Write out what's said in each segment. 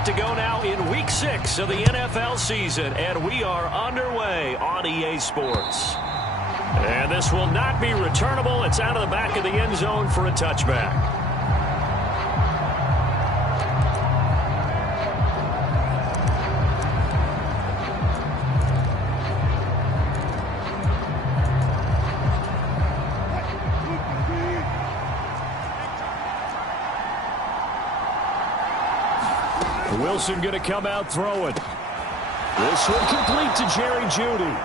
Set to go now in Week 6 of the NFL season, and we are underway on EA Sports. And this will not be returnable. It's out of the back of the end zone for a touchback. Wilson going to come out throwing. This one complete to Jerry Jeudy.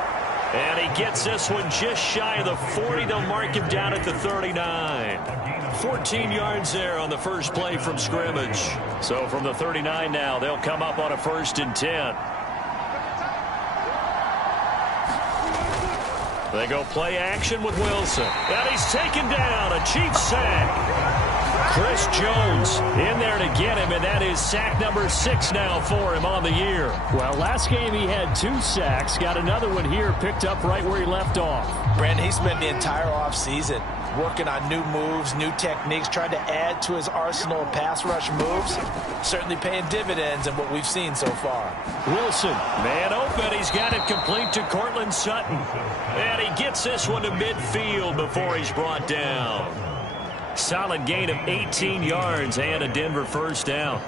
And he gets this one just shy of the 40. They'll mark him down at the 39. 14 yards there on the first play from scrimmage. So from the 39 now, they'll come up on a 1st and 10. They go play action with Wilson. And he's taken down. A Chiefs sack. Chris Jones in there to get him, and that is sack number 6 now for him on the year. Well, last game he had 2 sacks. Got another one here picked up right where he left off. Brandon, he spent the entire offseason working on new moves, new techniques, trying to add to his arsenal of pass rush moves. Certainly paying dividends in what we've seen so far. Wilson, man open. He's got it complete to Cortland Sutton. And he gets this one to midfield before he's brought down. Solid gain of 18 yards and a Denver 1st down.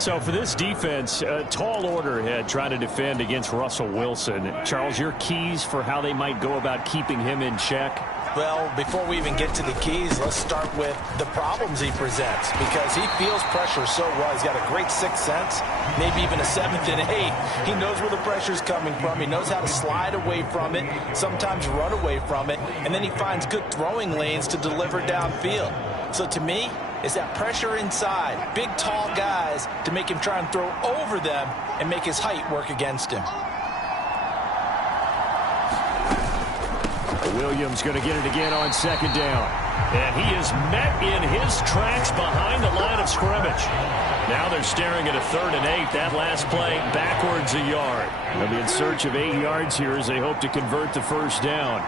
So for this defense, a tall order ahead trying to defend against Russell Wilson. Charles, your keys for how they might go about keeping him in check? Well, before we even get to the keys, let's start with the problems he presents, because he feels pressure so well. He's got a great 6th sense, maybe even a 7th and 8. He knows where the pressure's coming from. He knows how to slide away from it, sometimes run away from it, and then he finds good throwing lanes to deliver downfield. So to me, it's that pressure inside, big, tall guys to make him try and throw over them and make his height work against him. Williams going to get it again on 2nd down. And he is met in his tracks behind the line of scrimmage. Now they're staring at a 3rd and 8. That last play backwards a yard. They'll be in search of 8 yards here as they hope to convert the 1st down.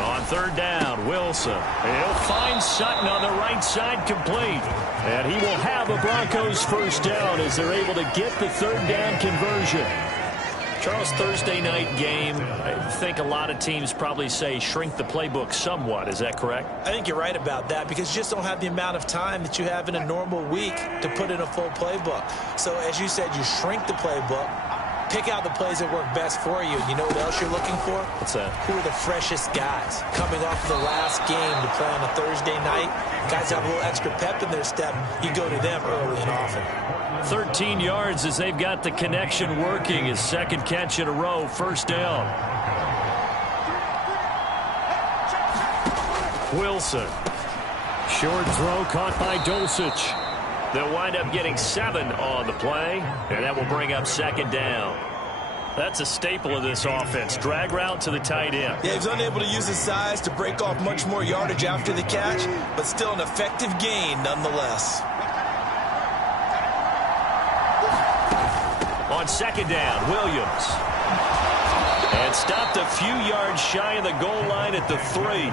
On 3rd down, Wilson. He'll find Sutton on the right side complete. And he will have a Broncos 1st down as they're able to get the 3rd down conversion. Charles, Thursday night game, I think a lot of teams probably say shrink the playbook somewhat. Is that correct? I think you're right about that, because you just don't have the amount of time that you have in a normal week to put in a full playbook. So as you said, you shrink the playbook, pick out the plays that work best for you. You know what else you're looking for? What's that? Who are the freshest guys coming off the last game to play on a Thursday night? Guys have a little extra pep in their step. You go to them early and often. 13 yards as they've got the connection working. His 2nd catch in a row, 1st down. Wilson. Short throw caught by Dulcich. They'll wind up getting 7 on the play, and that will bring up 2nd down. That's a staple of this offense. Drag route to the tight end. Yeah, he's unable to use his size to break off much more yardage after the catch, but still an effective gain nonetheless. On 2nd down, Williams. And stopped a few yards shy of the goal line at the 3.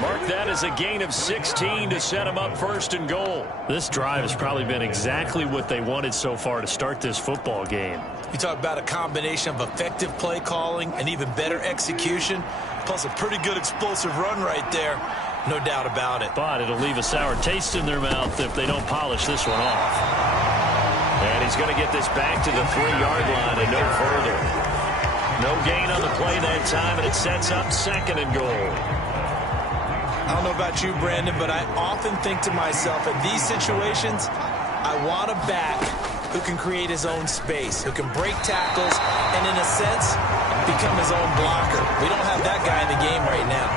Mark that as a gain of 16 to set him up 1st and goal. This drive has probably been exactly what they wanted so far to start this football game. You talk about a combination of effective play calling and even better execution, plus a pretty good explosive run right there. No doubt about it. But it'll leave a sour taste in their mouth if they don't polish this one off. And he's going to get this back to the 3-yard line and no further. No gain on the play that time, and it sets up 2nd and goal. I don't know about you, Brandon, but I often think to myself, in these situations, I want a back who can create his own space, who can break tackles, and in a sense, become his own blocker. We don't have that guy in the game right now.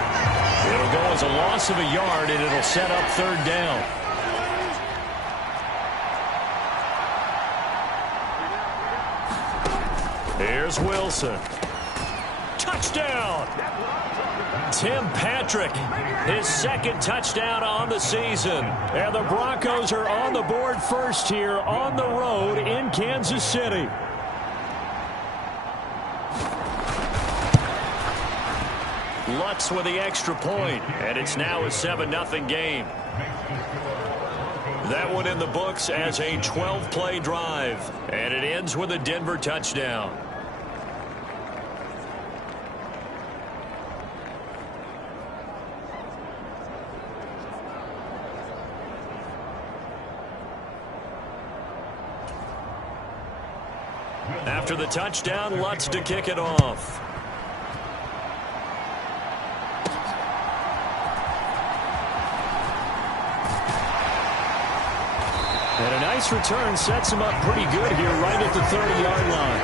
It'll go as a loss of a yard, and it'll set up 3rd down. Here's Wilson. Touchdown! Tim Patrick, his 2nd touchdown on the season. And the Broncos are on the board first here on the road in Kansas City. Lutz with the extra point, and it's now a 7-0 game. That one in the books as a 12-play drive, and it ends with a Denver touchdown. After the touchdown, Lutz to kick it off. And a nice return sets him up pretty good here right at the 30-yard line.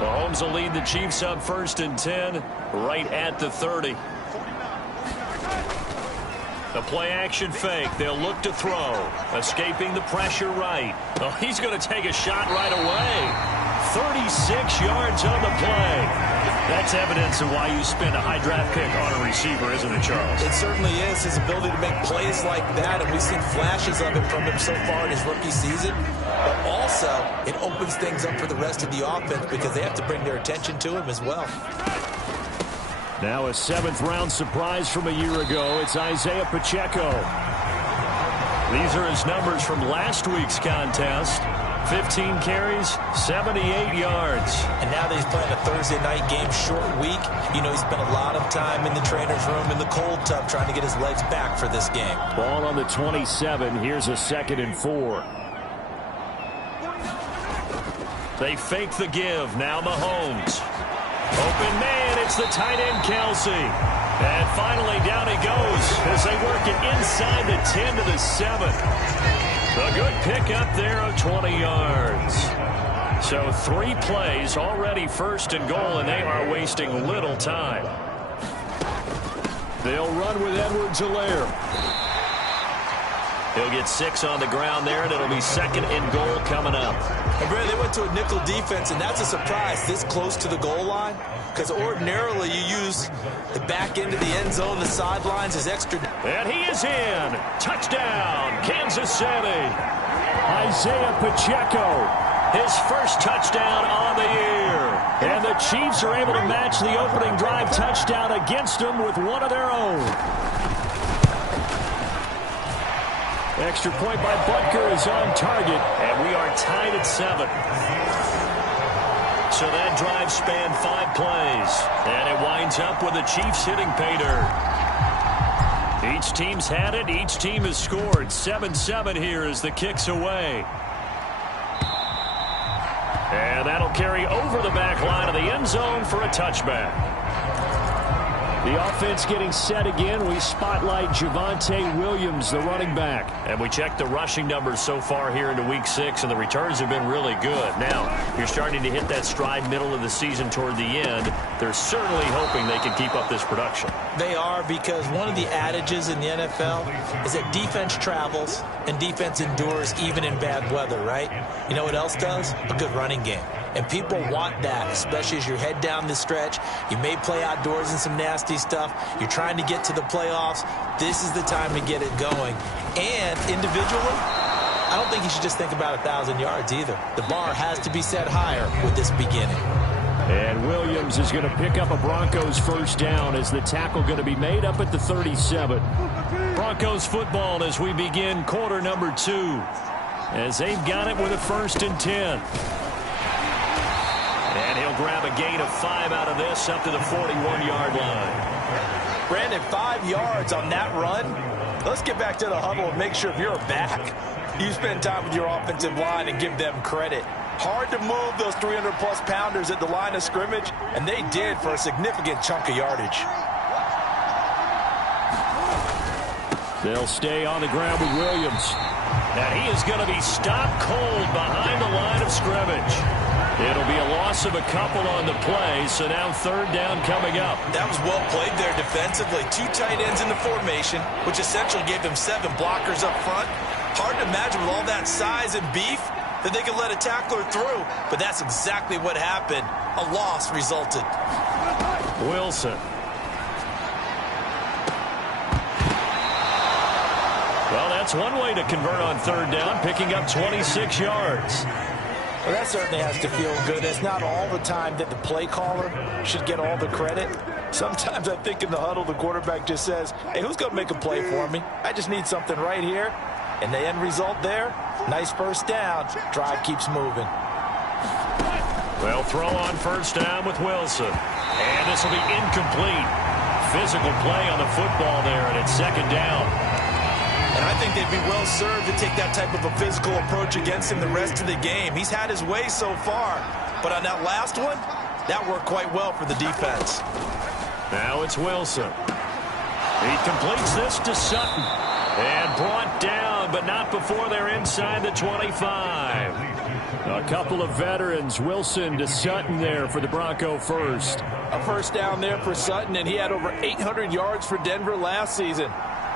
Mahomes will lead the Chiefs up 1st and 10 right at the 30. The play-action fake. They'll look to throw. Escaping the pressure right. Oh, he's going to take a shot right away. 36 yards on the play. That's evidence of why you spend a high draft pick on a receiver, isn't it, Charles? It certainly is. His ability to make plays like that, and we've seen flashes of it from him so far in his rookie season. But also, it opens things up for the rest of the offense because they have to bring their attention to him as well. Now a 7th-round surprise from a year ago. It's Isaiah Pacheco. These are his numbers from last week's contest. 15 carries, 78 yards. And now that he's playing a Thursday night game, short week, you know, he spent a lot of time in the trainer's room in the cold tub trying to get his legs back for this game. Ball on the 27. Here's a 2nd and 4. They fake the give. Now Mahomes. Open man, it's the tight end Kelsey. And finally down he goes as they work it inside the 10 to the 7. A good pickup there of 20 yards. So 3 plays already 1st and goal, and they are wasting little time. They'll run with Edwards-Helaire. He'll get 6 on the ground there, and it'll be 2nd and goal coming up. And Brad, they went to a nickel defense, and that's a surprise this close to the goal line, because ordinarily you use the back end of the end zone, the sidelines as extra. And he is in. Touchdown, Kansas City. Isaiah Pacheco, his first touchdown on the year. And the Chiefs are able to match the opening drive touchdown against them with one of their own. Extra point by Butker is on target, and we are tied at 7. So that drive spanned 5 plays, and it winds up with the Chiefs hitting pay dirt. Each team's had it. Each team has scored. 7-7 here as the kick's away. And that'll carry over the back line of the end zone for a touchback. The offense getting set again. We spotlight Javonte Williams, the running back. And we check the rushing numbers so far here into Week 6, and the returns have been really good. Now, you're starting to hit that stride middle of the season toward the end. They're certainly hoping they can keep up this production. They are, because one of the adages in the NFL is that defense travels and defense endures even in bad weather, right? You know what else does? A good running game. And people want that, especially as you head down the stretch. You may play outdoors in some nasty stuff. You're trying to get to the playoffs. This is the time to get it going. And individually, I don't think you should just think about 1,000 yards either. The bar has to be set higher with this beginning. And Williams is going to pick up a Broncos first down as the tackle going to be made up at the 37. Broncos football as we begin quarter number 2. As they've got it with a 1st and 10. And he'll grab a gain of 5 out of this up to the 41-yard line. Brandon, 5 yards on that run. Let's get back to the huddle and make sure if you're back, you spend time with your offensive line and give them credit. Hard to move those 300-plus pounders at the line of scrimmage, and they did for a significant chunk of yardage. They'll stay on the ground with Williams. And he is going to be stopped cold behind the line of scrimmage. It'll be a loss of a couple on the play, so now 3rd down coming up. That was well played there defensively. 2 tight ends in the formation, which essentially gave them 7 blockers up front. Hard to imagine with all that size and beef that they could let a tackler through, but that's exactly what happened. A loss resulted. Wilson. That's one way to convert on third down, picking up 26 yards. Well, that certainly has to feel good. It's not all the time that the play caller should get all the credit. Sometimes I think in the huddle, the quarterback just says, hey, who's going to make a play for me? I just need something right here. And the end result there, nice first down. Drive keeps moving. Well, throw on first down with Wilson. And this will be incomplete. Physical play on the football there, and it's second down. And I think they'd be well served to take that type of a physical approach against him the rest of the game. He's had his way so far, but on that last one, that worked quite well for the defense. Now it's Wilson. He completes this to Sutton. And brought down, but not before they're inside the 25. A couple of veterans, Wilson to Sutton there for the Bronco first. A first down there for Sutton, and he had over 800 yards for Denver last season.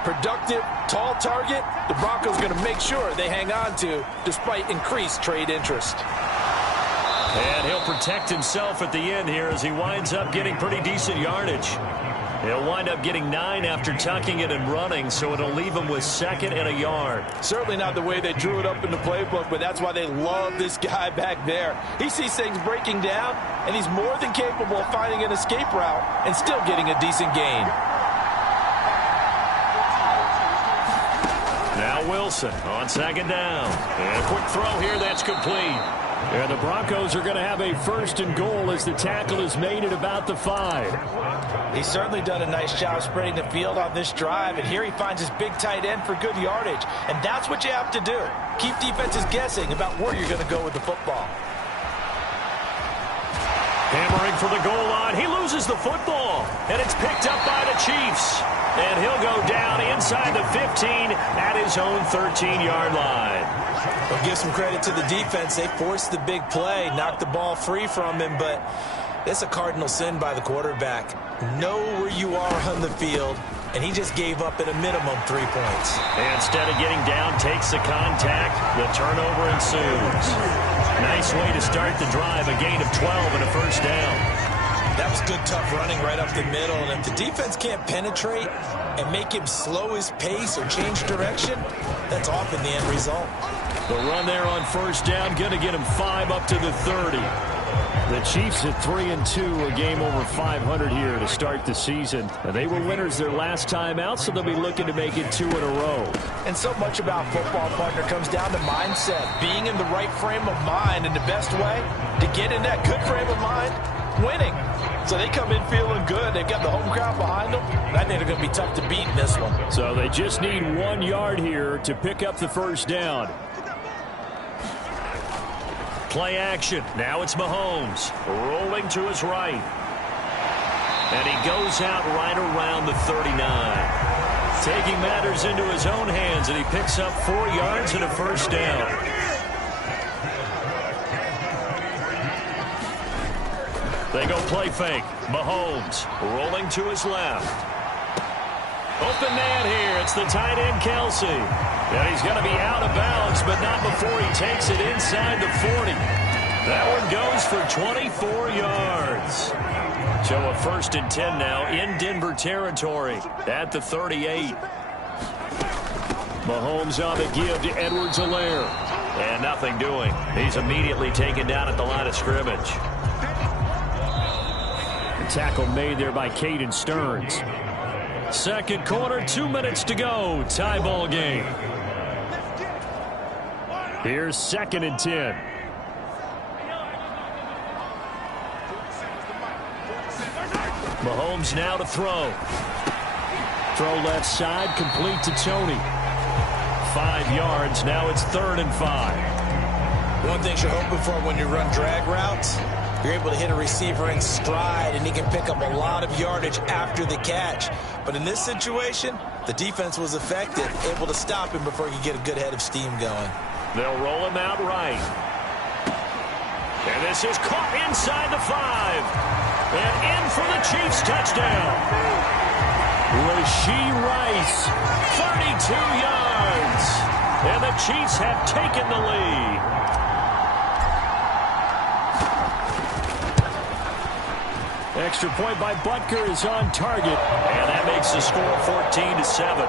Productive, tall target, the Broncos going to make sure they hang on to despite increased trade interest. And he'll protect himself at the end here as he winds up getting pretty decent yardage. He'll wind up getting 9 after tucking it and running, so it'll leave him with second and a yard. Certainly not the way they drew it up in the playbook, but that's why they love this guy back there. He sees things breaking down, and he's more than capable of finding an escape route and still getting a decent gain. Now Wilson on second down. And a quick throw here that's complete. And the Broncos are going to have a first and goal as the tackle is made at about the 5. He's certainly done a nice job spreading the field on this drive, and here he finds his big tight end for good yardage. And that's what you have to do. Keep defenses guessing about where you're going to go with the football. Hammering for the goal line. He loses the football, and it's picked up by the Chiefs. And he'll go down inside the 15 at his own 13-yard line. We'll give some credit to the defense. They forced the big play, knocked the ball free from him, but it's a cardinal sin by the quarterback. Know where you are on the field, and he just gave up at a minimum 3 points. And instead of getting down, takes the contact. The turnover ensues. Nice way to start the drive, a gain of 12 and a first down. That was good, tough running right up the middle, and if the defense can't penetrate and make him slow his pace or change direction, that's often the end result. The run there on first down, going to get him 5 up to the 30. The Chiefs at 3-2, a game over 500 here to start the season. And they were winners their last time out, so they'll be looking to make it 2 in a row. And so much about football, partner, comes down to mindset. Being in the right frame of mind, and the best way to get in that good frame of mind, winning. So they come in feeling good. They've got the home crowd behind them. I think they're going to be tough to beat in this one. So they just need 1 yard here to pick up the first down. Play action. Now it's Mahomes rolling to his right. And he goes out right around the 39. Taking matters into his own hands, and he picks up 4 yards and a first down. They go play fake. Mahomes rolling to his left. Open man here. It's the tight end, Kelsey. And he's going to be out of bounds, but not before he takes it inside the 40. That one goes for 24 yards. So a 1st and 10 now in Denver territory at the 38. Mahomes on the give to Edwards-Helaire. And nothing doing. He's immediately taken down at the line of scrimmage. The tackle made there by Caden Stearns. Second quarter, 2 minutes to go. Tie ball game. Here's 2nd and 10. Mahomes now to throw. Throw left side, complete to Tony. 5 yards, now it's 3rd and 5. One thing you're hoping for when you run drag routes, you're able to hit a receiver in stride, and he can pick up a lot of yardage after the catch. But in this situation, the defense was effective, able to stop him before he could get a good head of steam going. They'll roll him out right. And this is caught inside the 5. And in for the Chiefs touchdown. Rashee Rice, 32 yards. And the Chiefs have taken the lead. Extra point by Butker is on target. And that makes the score 14-7.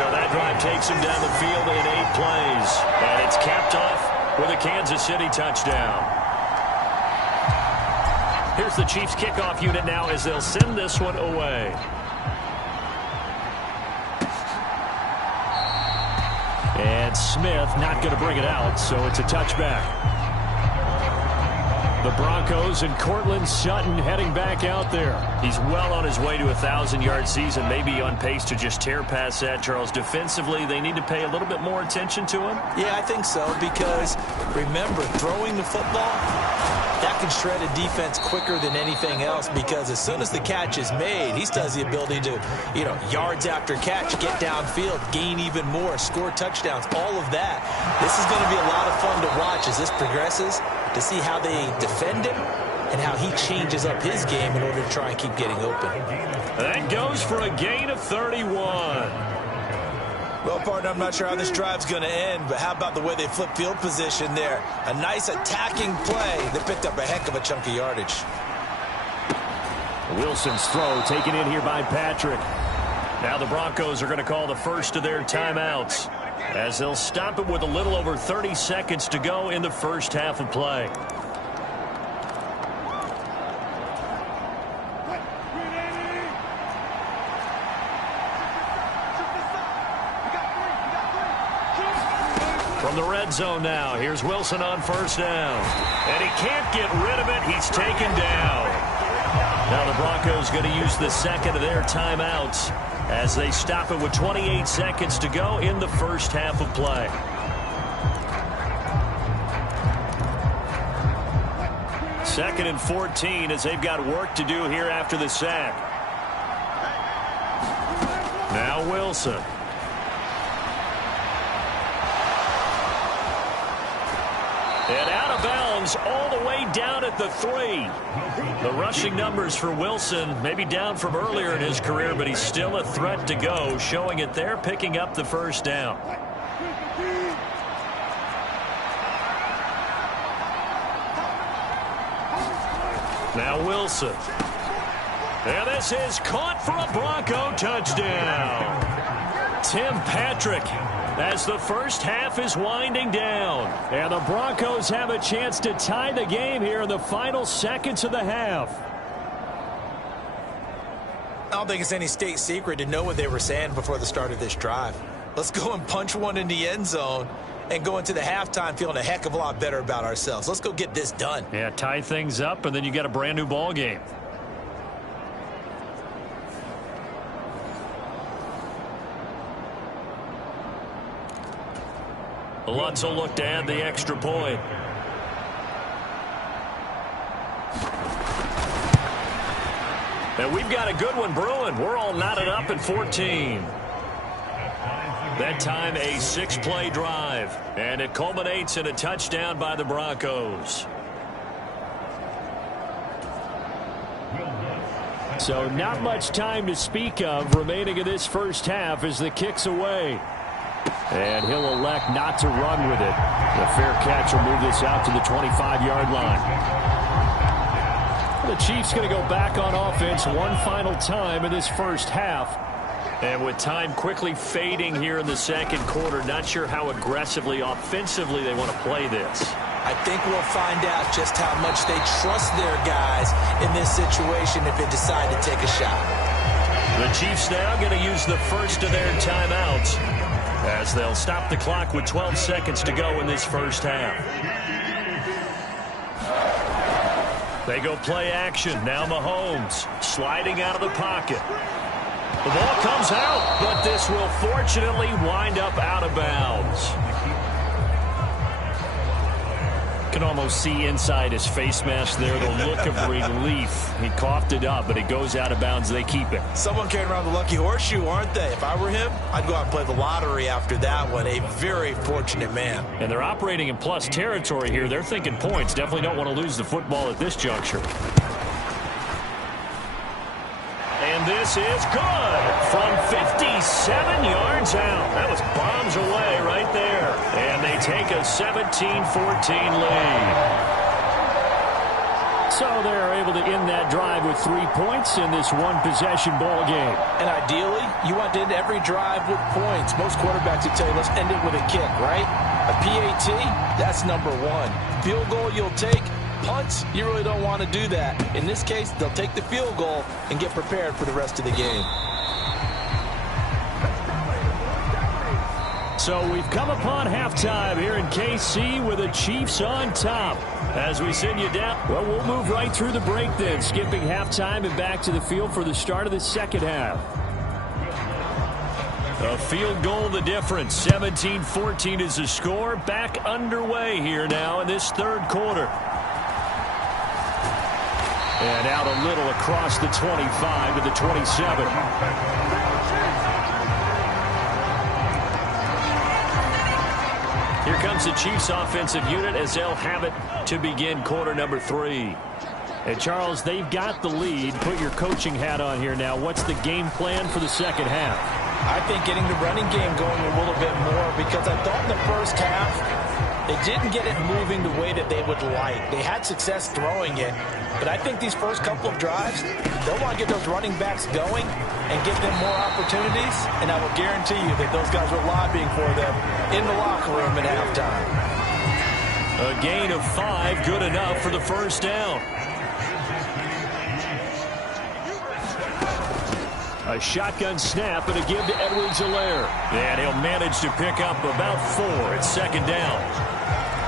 So that drive takes him down the field in 8 plays. And it's capped off with a Kansas City touchdown. Here's the Chiefs kickoff unit now as they'll send this one away. And Smith not going to bring it out, so it's a touchback. The Broncos and Courtland Sutton heading back out there. He's well on his way to a 1,000-yard season, maybe on pace to just tear past that, Charles. Defensively, they need to pay a little bit more attention to him. Yeah, I think so, because remember, throwing the football, that can shred a defense quicker than anything else, because as soon as the catch is made, he still has the ability to, yards after catch, get downfield, gain even more, score touchdowns, all of that. This is going to be a lot of fun to watch as this progresses, to see how they defend him and how he changes up his game in order to try and keep getting open. That goes for a gain of 31. Well, partner, I'm not sure how this drive's going to end, but how about the way they flip field position there? A nice attacking play that picked up a heck of a chunk of yardage. Wilson's throw taken in here by Patrick. Now the Broncos are going to call the first of their timeouts, as they'll stop it with a little over 30 seconds to go in the first half of play. From the red zone now, here's Wilson on first down. And he can't get rid of it. He's taken down. Now the Broncos going to use the second of their timeouts as they stop it with 28 seconds to go in the first half of play. Second and 14 as they've got work to do here after the sack. Now Wilson. And out of bounds all the way down at the 3. The rushing numbers for Wilson maybe down from earlier in his career, but he's still a threat to go, showing it there, picking up the first down. Now Wilson. And this is caught for a Bronco touchdown. Tim Patrick, as the first half is winding down. And the Broncos have a chance to tie the game here in the final seconds of the half. I don't think it's any state secret to know what they were saying before the start of this drive. Let's go and punch one in the end zone and go into the halftime feeling a heck of a lot better about ourselves. Let's go get this done. Yeah, tie things up, and then you got a brand new ball game. Lutz will look to add the extra point. And we've got a good one brewing. We're all knotted up at 14. That time a 6-play drive. And it culminates in a touchdown by the Broncos. So not much time to speak of remaining in this first half as the kick's away. And he'll elect not to run with it. The fair catch will move this out to the 25-yard line. The Chiefs going to go back on offense one final time in this first half. And with time quickly fading here in the second quarter, not sure how aggressively, offensively they want to play this. I think we'll find out just how much they trust their guys in this situation if they decide to take a shot. The Chiefs now going to use the first of their timeouts, as they'll stop the clock with 12 seconds to go in this first half. They go play action. Now Mahomes sliding out of the pocket. The ball comes out, but this will fortunately wind up out of bounds. Can almost see inside his face mask there the look of relief. He coughed it up, but it goes out of bounds. They keep it. Someone carrying around the lucky horseshoe, aren't they? If I were him, I'd go out and play the lottery after that one. A very fortunate man. And they're operating in plus territory here. They're thinking points. Definitely don't want to lose the football at this juncture. And this is good from 57 yards out. That was bombs away right there. And they take a 17-14 lead. So they're able to end that drive with 3 points in this one-possession ball game. And ideally, you want to end every drive with points. Most quarterbacks would tell you, let's end it with a kick, right? A PAT, that's number one. Field goal you'll take. Punts, you really don't want to do that. In this case, they'll take the field goal and get prepared for the rest of the game. So we've come upon halftime here in KC with the Chiefs on top. As we send you down, well, we'll move right through the break then, skipping halftime and back to the field for the start of the second half. A field goal the difference. 17-14 is the score. Back underway here now in this third quarter. And out a little across the 25 to the 27. Here comes the Chiefs offensive unit as they'll have it to begin quarter number 3. And Charles, they've got the lead. Put your coaching hat on here now. What's the game plan for the second half? I think getting the running game going a little bit more, because I thought in the first half they didn't get it moving the way that they would like. They had success throwing it, but I think these first couple of drives, they'll want to get those running backs going and give them more opportunities, and I will guarantee you that those guys were lobbying for them in the locker room at halftime. A gain of 5, good enough for the first down. A shotgun snap and a give to Edwards-Helaire. And he'll manage to pick up about 4 at second down.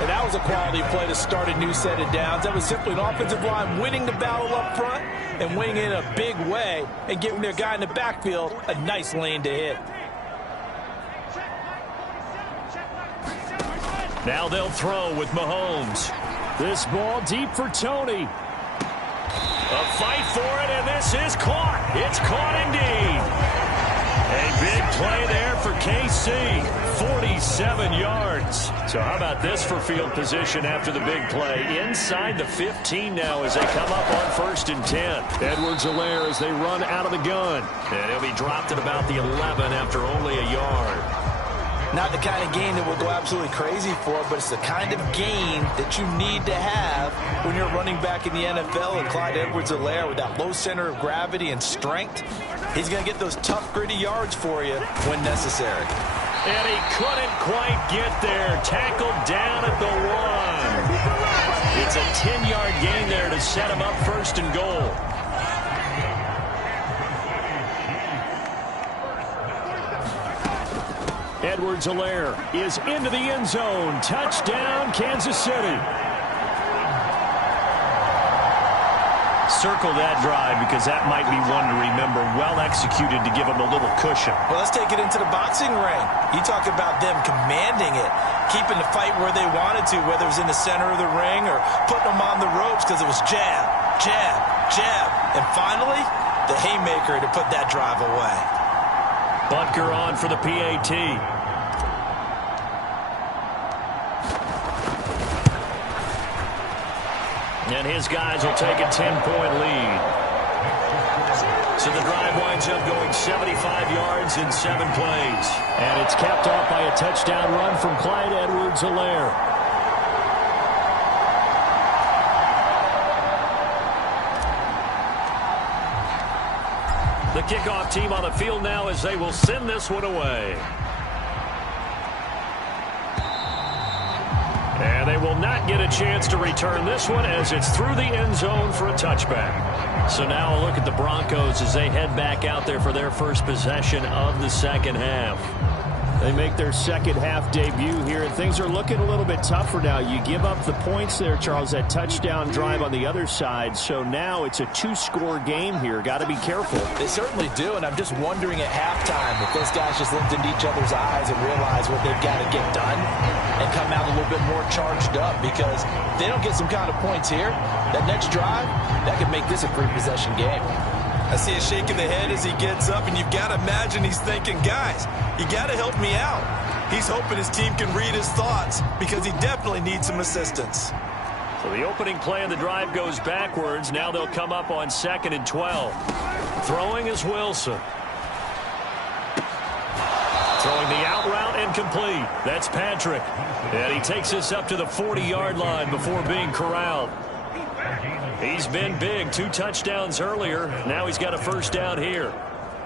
And that was a quality play to start a new set of downs. That was simply an offensive line winning the battle up front and winning it in a big way and giving their guy in the backfield a nice lane to hit. Now they'll throw with Mahomes. This ball deep for Tony. A fight for it, and this is caught. It's caught indeed. A big play there for KC. 47 yards. So how about this for field position after the big play? Inside the 15 now as they come up on 1st and 10. Edwards-Helaire as they run out of the gun. And he'll be dropped at about the 11 after only a yard. Not the kind of gain that we'll go absolutely crazy for, but it's the kind of gain that you need to have when you're running back in the NFL. And Clyde Edwards-Helaire, with that low center of gravity and strength, he's going to get those tough, gritty yards for you when necessary. And he couldn't quite get there. Tackled down at the 1. It's a 10-yard gain there to set him up 1st and goal. Edwards-Helaire is into the end zone. Touchdown, Kansas City. Circle that drive because that might be one to remember. Well executed to give them a little cushion. Well, let's take it into the boxing ring. You talk about them commanding it, keeping the fight where they wanted to, whether it was in the center of the ring or putting them on the ropes because it was jab, jab, jab. And finally, the haymaker to put that drive away. Butker on for the PAT. And his guys will take a 10-point lead. So the drive winds up going 75 yards in 7 plays. And it's capped off by a touchdown run from Clyde Edwards-Helaire. The kickoff team on the field now as they will send this one away. And they will not get a chance to return this one as it's through the end zone for a touchback. So now a look at the Broncos as they head back out there for their first possession of the second half. They make their second half debut here, and things are looking a little bit tougher now. You give up the points there, Charles, that touchdown drive on the other side. So now it's a 2-score game here. Got to be careful. They certainly do, and I'm just wondering at halftime if those guys just looked into each other's eyes and realized what they've got to get done and come out a little bit more charged up, because if they don't get some kind of points here, that next drive, that could make this a 3-possession game. I see a shake of the head as he gets up, and you've got to imagine he's thinking, guys, you got to help me out. He's hoping his team can read his thoughts because he definitely needs some assistance. So the opening play of the drive goes backwards. Now they'll come up on 2nd and 12. Throwing is Wilson. Throwing the out route incomplete. That's Patrick. And he takes this up to the 40-yard line before being corralled. He's been big. 2 touchdowns earlier. Now he's got a first down here.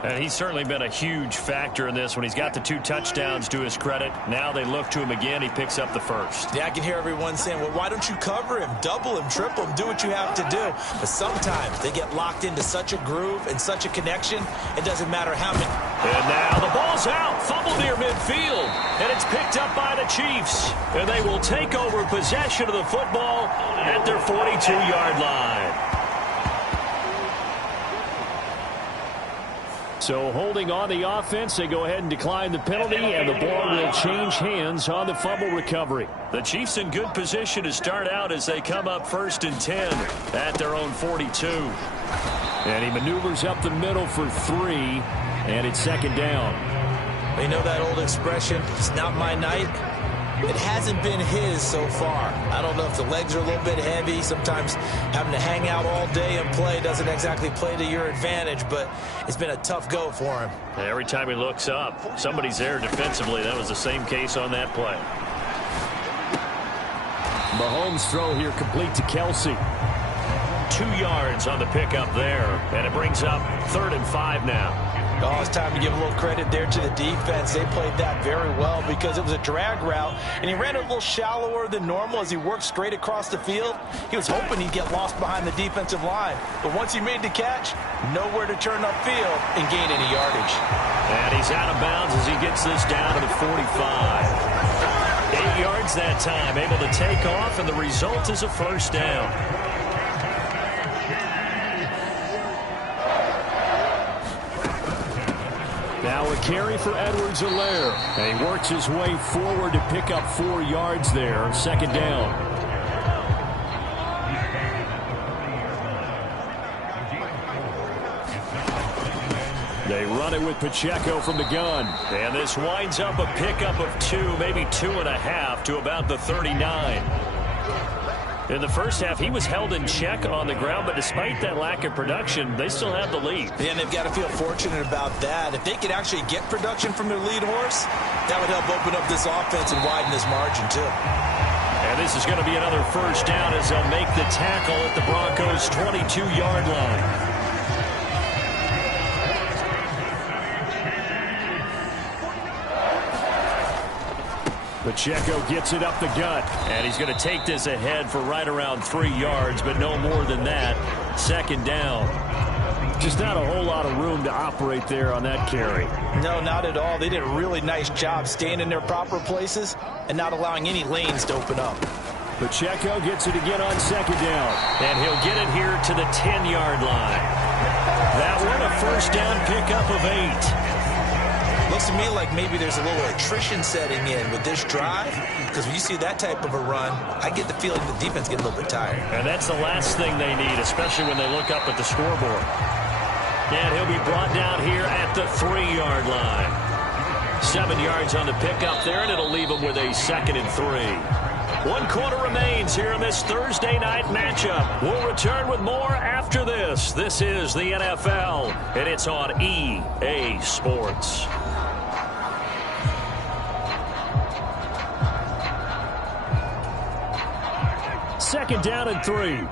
And he's certainly been a huge factor in this when he's got the 2 touchdowns to his credit. Now they look to him again. He picks up the first. Yeah, I can hear everyone saying, well, why don't you cover him, double him, triple him, do what you have to do. But sometimes they get locked into such a groove and such a connection, it doesn't matter how many. And now the ball's out. Fumble near midfield. And it's picked up by the Chiefs. And they will take over possession of the football at their 42-yard line. So holding on the offense, they go ahead and decline the penalty, and the ball will change hands on the fumble recovery. The Chiefs in good position to start out as they come up 1st and 10 at their own 42. And he maneuvers up the middle for 3, and it's 2nd down. You know that old expression, it's not my night? It hasn't been his so far. I don't know if the legs are a little bit heavy. Sometimes having to hang out all day and play doesn't exactly play to your advantage, but it's been a tough go for him. Every time he looks up, somebody's there defensively. That was the same case on that play. Mahomes' throw here complete to Kelsey. 2 yards on the pickup there, and it brings up 3rd and 5 now. Oh, it's time to give a little credit there to the defense. They played that very well because it was a drag route, and he ran a little shallower than normal as he worked straight across the field. He was hoping he'd get lost behind the defensive line, but once he made the catch, nowhere to turn upfield and gain any yardage. And he's out of bounds as he gets this down to the 45. 8 yards that time, able to take off, and the result is a first down. Now a carry for Edwards-Helaire. And he works his way forward to pick up 4 yards there. 2nd down. They run it with Pacheco from the gun. And this winds up a pickup of 2, maybe 2.5 to about the 39. In the first half, he was held in check on the ground, but despite that lack of production, they still have the lead. And they've got to feel fortunate about that. If they could actually get production from their lead horse, that would help open up this offense and widen this margin, too. And this is going to be another first down as they'll make the tackle at the Broncos' 22-yard line. Pacheco gets it up the gut, and he's going to take this ahead for right around 3 yards, but no more than that. 2nd down. Just not a whole lot of room to operate there on that carry. No, not at all. They did a really nice job staying in their proper places and not allowing any lanes to open up. Pacheco gets it again on 2nd down, and he'll get it here to the 10-yard line. That one a first down pickup of 8. Looks to me like maybe there's a little attrition setting in with this drive, because when you see that type of a run, I get the feeling the defense gets a little bit tired. And that's the last thing they need, especially when they look up at the scoreboard. And he'll be brought down here at the 3-yard line. 7 yards on the pickup there, and it'll leave him with a 2nd and 3. 1 quarter remains here in this Thursday night matchup. We'll return with more after this. This is the NFL, and it's on EA Sports. Second down and 3.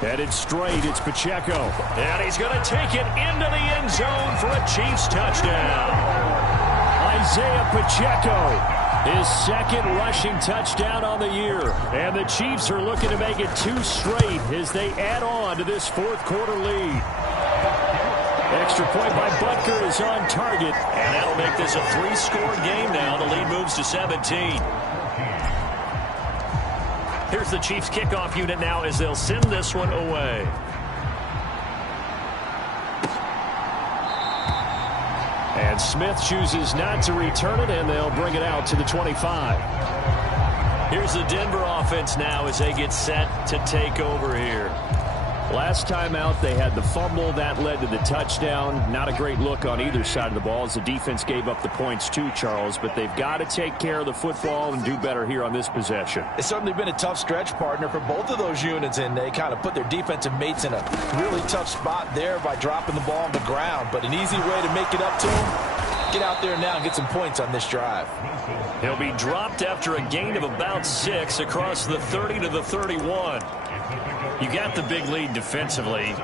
Headed straight, it's Pacheco. And he's going to take it into the end zone for a Chiefs touchdown. Isaiah Pacheco, his 2nd rushing touchdown on the year. And the Chiefs are looking to make it 2 straight as they add on to this 4th quarter lead. Extra point by Butker is on target, and that'll make this a 3-score game now. The lead moves to 17. Here's the Chiefs kickoff unit now as they'll send this one away. And Smith chooses not to return it, and they'll bring it out to the 25. Here's the Denver offense now as they get set to take over here. Last time out, they had the fumble. That led to the touchdown. Not a great look on either side of the ball as the defense gave up the points too, Charles. But they've got to take care of the football and do better here on this possession. It's certainly been a tough stretch, partner, for both of those units, and they kind of put their defensive mates in a really tough spot there by dropping the ball on the ground. But an easy way to make it up to them, Get out there now and get some points on this drive. He'll be dropped after a gain of about 6 across the 30 to the 31. You got the big lead defensively.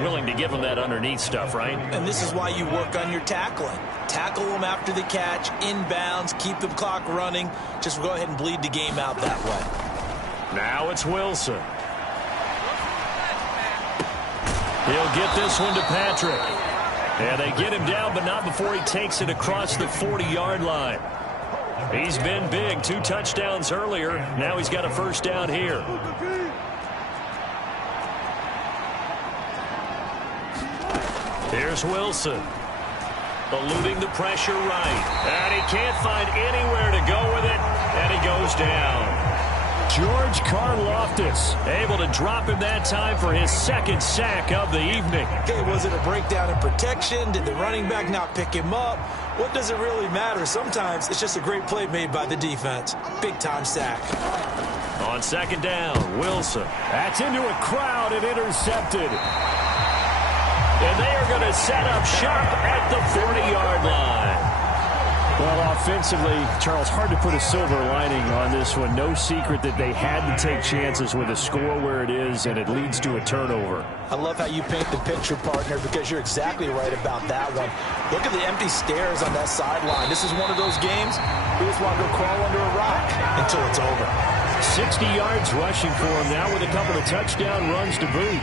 Willing to give him that underneath stuff, right? And this is why you work on your tackling. Tackle them after the catch, inbounds, keep the clock running. Just go ahead and bleed the game out that way. Now it's Wilson. He'll get this one to Patrick. And they get him down, but not before he takes it across the 40-yard line. He's been big. 2 touchdowns earlier. Now he's got a first down here. Here's Wilson. Eluding the pressure right. And he can't find anywhere to go with it. And he goes down. George Karlaftis able to drop him that time for his 2nd sack of the evening. Okay, was it a breakdown in protection? Did the running back not pick him up? What does it really matter? Sometimes it's just a great play made by the defense. Big-time sack. On 2nd down, Wilson. That's into a crowd and intercepted. And they are going to set up shop at the 40-yard line. Well, offensively, Charles, hard to put a silver lining on this one. No secret that they had to take chances with a score where it is, and it leads to a turnover. I love how you paint the picture, partner, because you're exactly right about that one. Look at the empty stairs on that sideline. This is one of those games we just want to go crawl under a rock until it's over. 60 yards rushing for him now with a couple of touchdown runs to boot.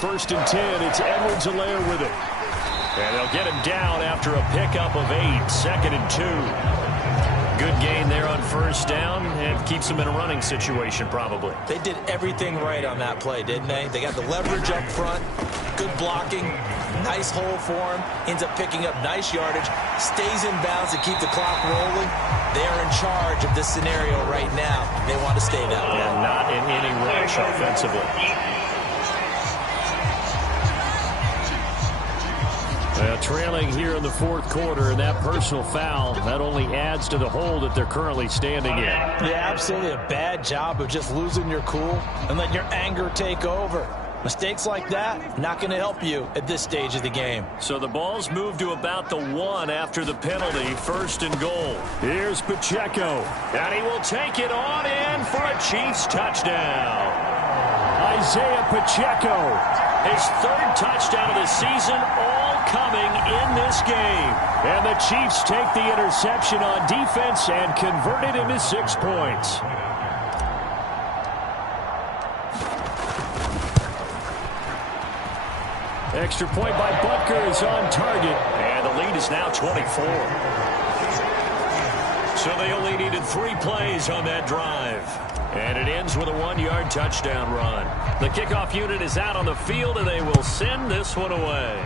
First and 10, it's Edwards-Helaire with it. And they'll get him down after a pickup of 8, 2nd and 2. Good gain there on first down and keeps him in a running situation probably. They did everything right on that play, didn't they? They got the leverage up front, good blocking, nice hole for him, ends up picking up nice yardage, stays in bounds to keep the clock rolling. They are in charge of this scenario right now. They want to stay that way. And not in any rush offensively. Trailing here in the 4th quarter, and that personal foul, that only adds to the hole that they're currently standing in. Yeah, absolutely a bad job of just losing your cool and letting your anger take over. Mistakes like that, not going to help you at this stage of the game. So the ball's moved to about the 1 after the penalty, 1st and goal. Here's Pacheco. And he will take it on in for a Chiefs touchdown. Isaiah Pacheco. His 3rd touchdown of the season, all coming in this game. And the Chiefs take the interception on defense and convert it into 6 points. Extra point by Butker is on target. And the lead is now 24. So they only needed 3 plays on that drive. And it ends with a 1-yard touchdown run. The kickoff unit is out on the field, and they will send this one away.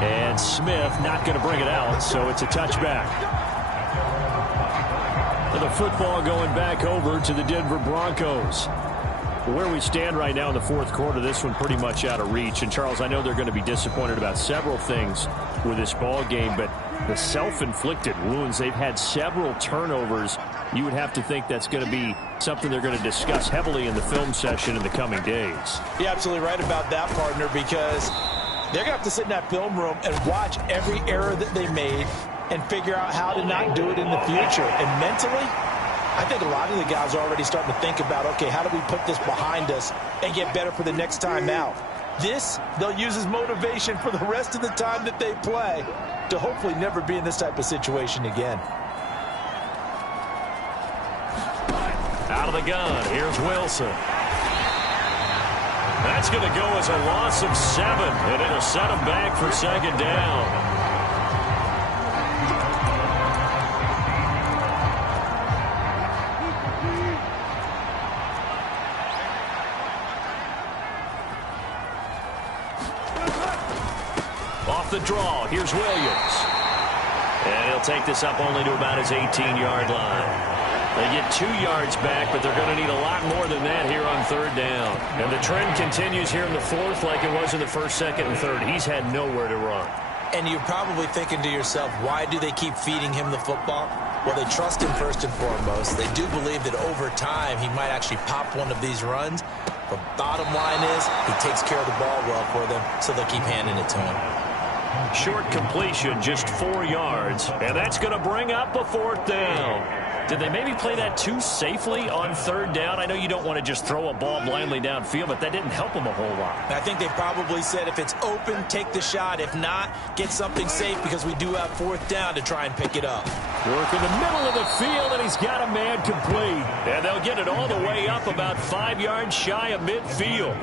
And Smith not going to bring it out, so it's a touchback. The football going back over to the Denver Broncos. Where we stand right now in the 4th quarter, this one pretty much out of reach. And, Charles, I know they're going to be disappointed about several things with this ball game, but the self-inflicted wounds, they've had several turnovers. You would have to think that's going to be something they're going to discuss heavily in the film session in the coming days. You're absolutely right about that, partner, because they're going to have to sit in that film room and watch every error that they made and figure out how to not do it in the future. And mentally, I think a lot of the guys are already starting to think about, okay, how do we put this behind us and get better for the next time out? This, they'll use as motivation for the rest of the time that they play to hopefully never be in this type of situation again. Out of the gun, here's Wilson. That's going to go as a loss of 7, and it'll set them back for 2nd down. Off the draw, here's Williams. And he'll take this up only to about his 18-yard line. They get 2 yards back, but they're going to need a lot more than that here on 3rd down. And the trend continues here in the 4th like it was in the 1st, 2nd, and 3rd. He's had nowhere to run. And you're probably thinking to yourself, why do they keep feeding him the football? Well, they trust him first and foremost. They do believe that over time he might actually pop one of these runs. But bottom line is he takes care of the ball well for them, so they'll keep handing it to him. Short completion, just 4 yards. And that's going to bring up a 4th down. Did they maybe play that too safely on 3rd down? I know you don't want to just throw a ball blindly downfield, but that didn't help them a whole lot. I think they probably said if it's open, take the shot. If not, get something safe because we do have 4th down to try and pick it up. Work in the middle of the field, and he's got a man complete. And they'll get it all the way up about 5 yards shy of midfield.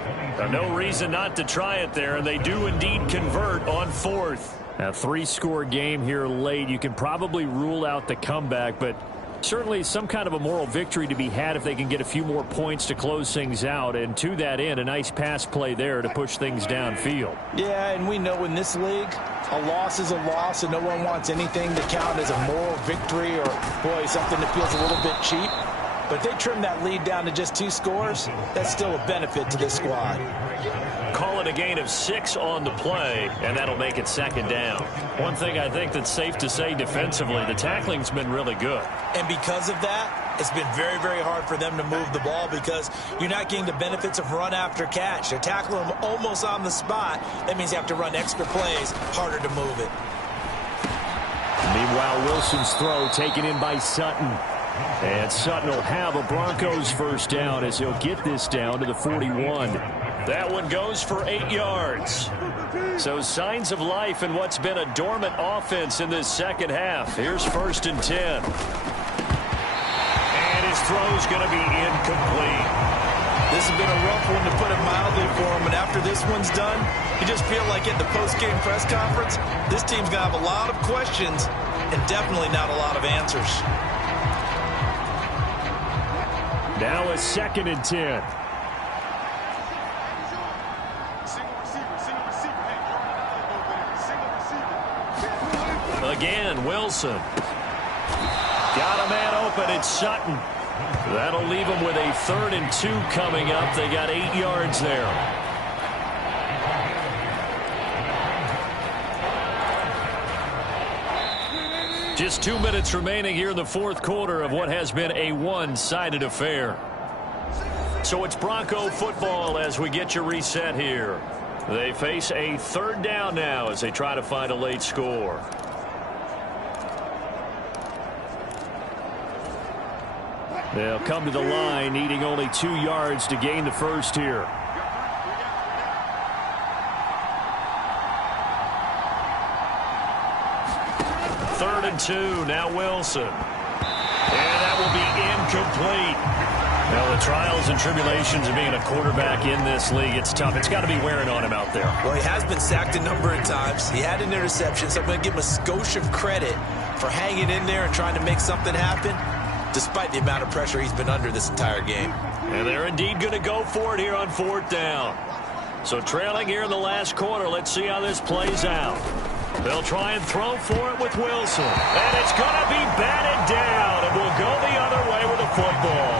No reason not to try it there, and they do indeed convert on 4th. A 3-score game here late. You can probably rule out the comeback, but certainly some kind of a moral victory to be had if they can get a few more points to close things out. And to that end, a nice pass play there to push things downfield. Yeah, and we know in this league, a loss is a loss, and no one wants anything to count as a moral victory or, boy, something that feels a little bit cheap. But if they trim that lead down to just 2 scores, that's still a benefit to this squad. Call it a gain of 6 on the play, and that'll make it 2nd down. One thing I think that's safe to say defensively, the tackling's been really good. And because of that, it's been very, very hard for them to move the ball because you're not getting the benefits of run after catch. They're tackling them almost on the spot. That means you have to run extra plays, harder to move it. Meanwhile, Wilson's throw taken in by Sutton. And Sutton will have a Broncos 1st down as he'll get this down to the 41. That one goes for 8 yards. So signs of life in what's been a dormant offense in this 2nd half. Here's 1st and 10. And his throw's going to be incomplete. This has been a rough one, to put it mildly, for him. And after this one's done, you just feel like at the post-game press conference, this team's going to have a lot of questions and definitely not a lot of answers. Now a 2nd and 10. Again, Wilson. Got a man open. It's Sutton. That'll leave them with a 3rd and 2 coming up. They got 8 yards there. Just 2 minutes remaining here in the 4th quarter of what has been a one-sided affair. So it's Bronco football as we get you reset here. They face a 3rd down now as they try to find a late score. They'll come to the line, needing only 2 yards to gain the 1st here. Third and 2, now Wilson. And that will be incomplete. Now, the trials and tribulations of being a quarterback in this league, it's tough. It's got to be wearing on him out there. Well, he has been sacked a number of times. He had an interception, so I'm going to give him a skosh of credit for hanging in there and trying to make something happen, despite the amount of pressure he's been under this entire game. And they're indeed going to go for it here on 4th down. So trailing here in the last quarter, let's see how this plays out. They'll try and throw for it with Wilson. And it's going to be batted down, and we'll go the other way with the football.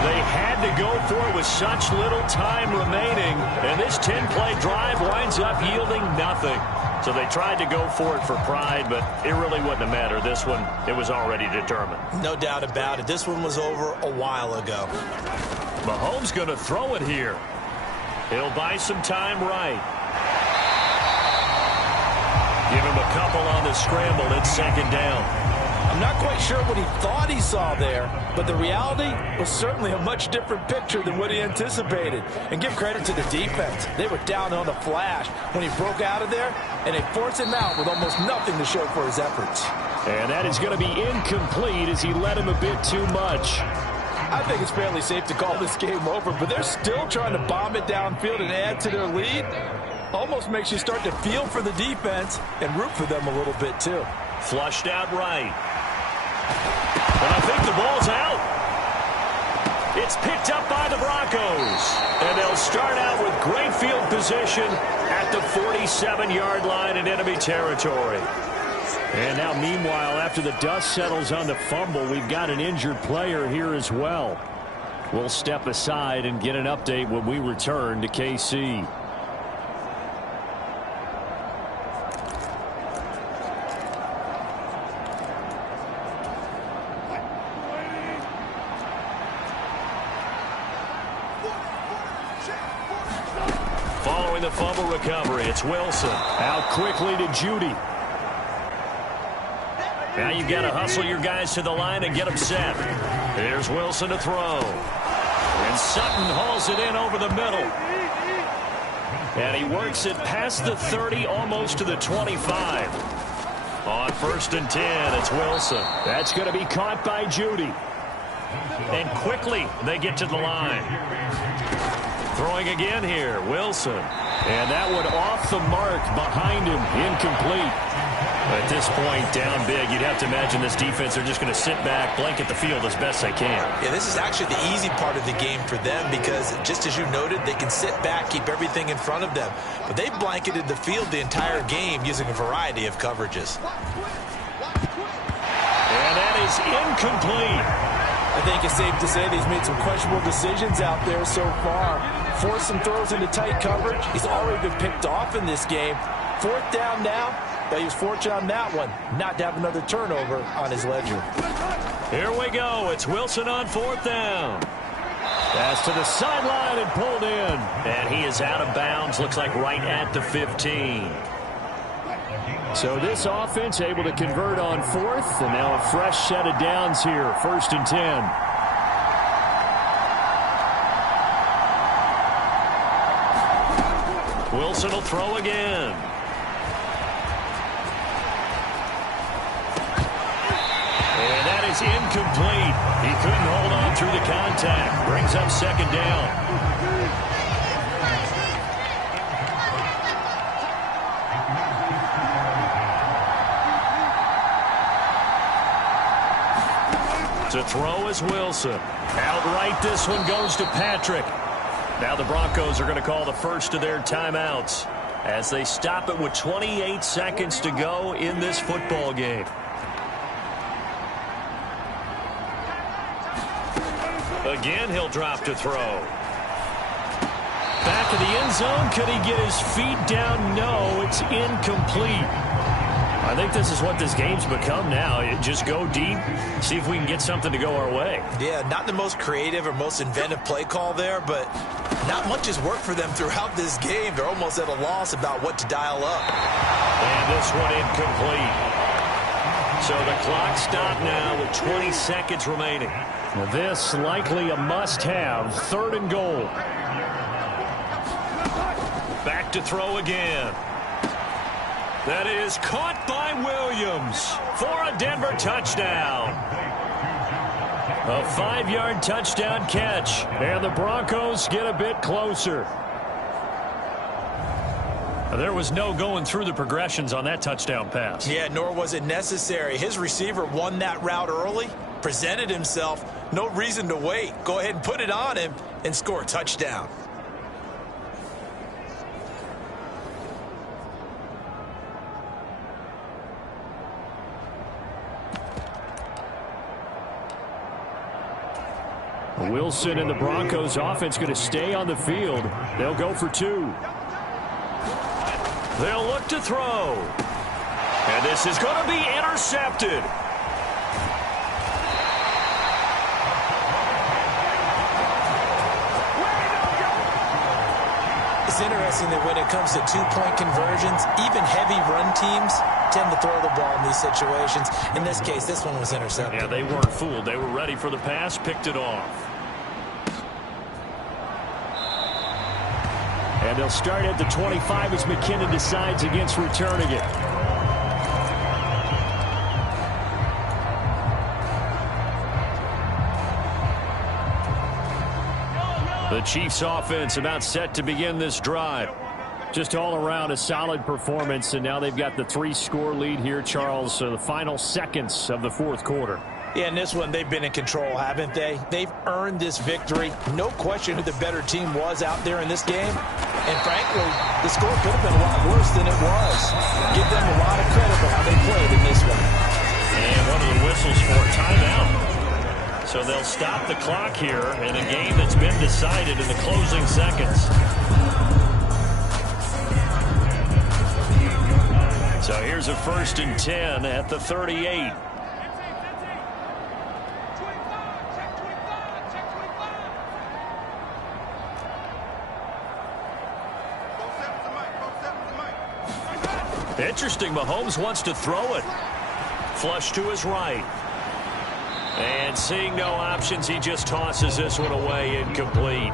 They had to go for it with such little time remaining, and this 10-play drive winds up yielding nothing. So they tried to go for it for pride, but it really wouldn't have mattered. This one, it was already determined. No doubt about it. This one was over a while ago. Mahomes going to throw it here. He'll buy some time right. Give him a couple on the scramble. It's 2nd down. I'm not quite sure what he thought he saw there, but the reality was certainly a much different picture than what he anticipated. And give credit to the defense. They were down on the flash when he broke out of there, and they forced him out with almost nothing to show for his efforts. And that is going to be incomplete as he led him a bit too much. I think it's fairly safe to call this game over, but they're still trying to bomb it downfield and add to their lead. Almost makes you start to feel for the defense and root for them a little bit, too. Flushed out right. And I think the ball's out. It's picked up by the Broncos. And they'll start out with great field position at the 47-yard line in enemy territory. And now, meanwhile, after the dust settles on the fumble, we've got an injured player here as well. We'll step aside and get an update when we return to KC. Following the fumble recovery, it's Wilson. Out quickly to Judy. Now you've got to hustle your guys to the line and get them set. Here's Wilson to throw. And Sutton hauls it in over the middle. And he works it past the 30, almost to the 25. On 1st and 10, it's Wilson. That's going to be caught by Judy. And quickly, they get to the line. Throwing again here, Wilson. And that one off the mark behind him, incomplete. At this point, down big, you'd have to imagine this defense are just going to sit back, blanket the field as best they can. Yeah, this is actually the easy part of the game for them because, just as you noted, they can sit back, keep everything in front of them. But they blanketed the field the entire game using a variety of coverages. And that is incomplete. I think it's safe to say that he's made some questionable decisions out there so far. Forced some throws into tight coverage. He's already been picked off in this game. 4th down now. But he was fortunate on that one, not to have another turnover on his ledger. Here we go. It's Wilson on 4th down. Pass to the sideline and pulled in. And he is out of bounds. Looks like right at the 15. So this offense able to convert on 4th. And now a fresh set of downs here. 1st and 10. Wilson will throw again. And that is incomplete. He couldn't hold on through the contact. Brings up 2nd down. To throw is Wilson. Outright, this one goes to Patrick. Now the Broncos are going to call the first of their timeouts as they stop it with 28 seconds to go in this football game. Again, he'll drop to throw. Back of the end zone. Could he get his feet down? No, it's incomplete. I think this is what this game's become now. Just go deep, see if we can get something to go our way. Yeah, not the most creative or most inventive play call there, but not much has worked for them throughout this game. They're almost at a loss about what to dial up. And this one incomplete. So the clock stopped now with 20 seconds remaining. This likely a must-have. 3rd and goal. Back to throw again. That is caught by Williams for a Denver touchdown. A 5-yard touchdown catch. And the Broncos get a bit closer. There was no going through the progressions on that touchdown pass. Yeah, nor was it necessary. His receiver won that route early, presented himself. No reason to wait. Go ahead and put it on him and score a touchdown. Wilson and the Broncos offense going to stay on the field. They'll go for 2. They'll look to throw. And this is going to be intercepted. It's interesting that when it comes to 2-point conversions, even heavy run teams tend to throw the ball in these situations. In this case, this one was intercepted. Yeah, they weren't fooled. They were ready for the pass, picked it off. And they'll start at the 25 as McKinnon decides against returning it. The Chiefs offense about set to begin this drive. Just all around a solid performance, and now they've got the 3-score lead here, Charles. So the final seconds of the 4th quarter. Yeah, in this one, they've been in control, haven't they? They've earned this victory. No question who the better team was out there in this game. And frankly, the score could have been a lot worse than it was. Give them a lot of credit for how they played in this one. And one of the whistles for a timeout. So they'll stop the clock here in a game that's been decided in the closing seconds. So here's a 1st and 10 at the 38. Interesting, Mahomes wants to throw it. Flush to his right. And seeing no options, he just tosses this one away, incomplete.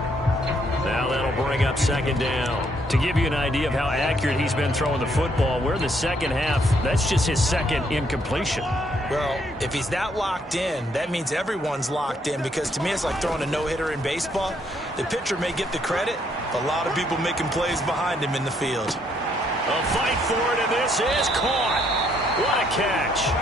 Now that'll bring up second down. To give you an idea of how accurate he's been throwing the football, we're in the second half. That's just his second incompletion. Well, if he's that locked in, that means everyone's locked in, because to me it's like throwing a no-hitter in baseball. The pitcher may get the credit, a lot of people making plays behind him in the field. A fight for it, and this is caught. What a catch.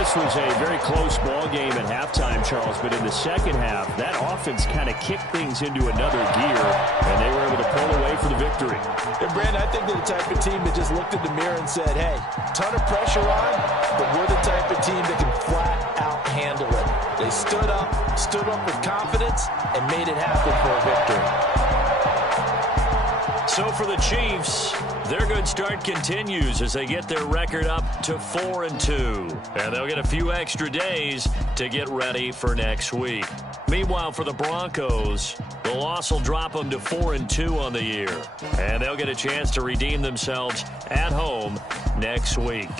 This was a very close ball game at halftime, Charles, but in the second half, that offense kind of kicked things into another gear, and they were able to pull away for the victory. And, Brandon, I think they're the type of team that just looked in the mirror and said, hey, ton of pressure on, but we're the type of team that can flat out handle it. They stood up with confidence, and made it happen for a victory. So for the Chiefs, their good start continues as they get their record up to 4-2. And they'll get a few extra days to get ready for next week. Meanwhile, for the Broncos, the loss will drop them to 4-2 on the year. And they'll get a chance to redeem themselves at home next week.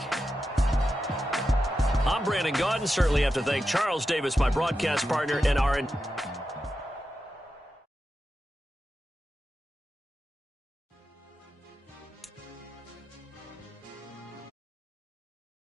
I'm Brandon Gaudin. Certainly have to thank Charles Davis, my broadcast partner, and our